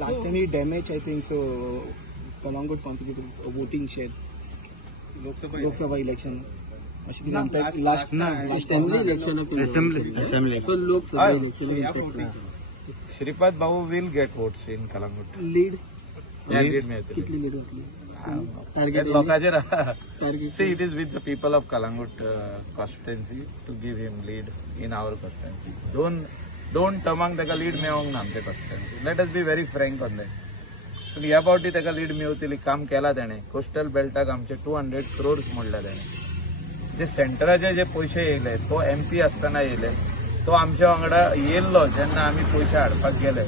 Last time he damaged, I think, so Kalangot consecutive voting share. Lok Sabha election. Last assembly election. So Lok Sabha election. Shripad Babu will get votes in Kalangut. Lead. Lead कितली lead होती है? See, it is with the people of Kalangut constituency to give him lead in our constituency. Don't among the lead मेवंक ना आमचे constituency. Let us be very frank on that. पण ह्या पावटी ताका lead मेवतली काम केला तेणे. कोस्टल बेल्टाक आमचे 200 crores मोडला तेणे. जे सेंटराचे जे पैसे येयले तो MP असताना येयले तो आमच्या वांगडा येयल्लो जेन्ना आमी पैसे हाडपाक गेले.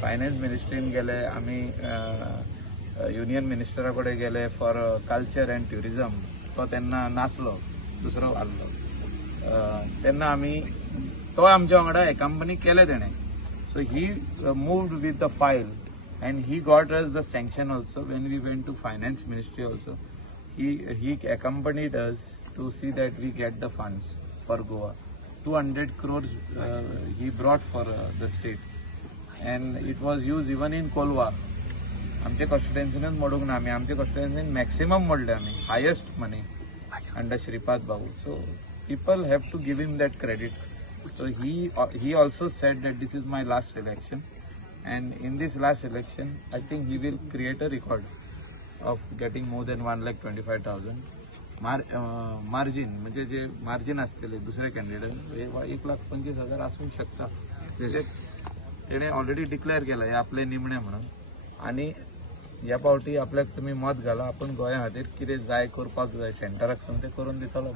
फायनान्स मिनिस्ट्रीन गेले, आमी युनियन मिनिस्टरा कडेन गेले फॉर कल्चर एंड ट्युरिझम. तो तेन्ना नासलो, दुसरो आसलो. तेन्ना आमी तो आमच्या वांगडा अकंपनी केले तेणे. So he moved with the file and he got us the sanction also when we went to finance ministry also. He accompanied us to see that we get the funds for Goa. 200 crores he brought for the state, and it was used even in Kolwa. आमचे कॉन्स्टिट्युएन्सीन मोडूंक ना आमी. आमचे कॉन्स्टिट्युएन्सीन maximum मोडले आमी, highest money under Shripad Babu. So people have to give him that credit. So he also said that this is my last election, and in this last election I think he will create a record of getting more than 1,25,000 margin. म्हणजे जे margin असतले दुसरे candidate 1,25,000 असू शकता. तेणे already declare केला हे आपले निमणे म्हणून. आणि ह्या पावटी आपल्याक तुम्ही मत घाला. आपण गोंया खातीर कितें जाय करपाक जाय सेंटराक ते करून दितलो.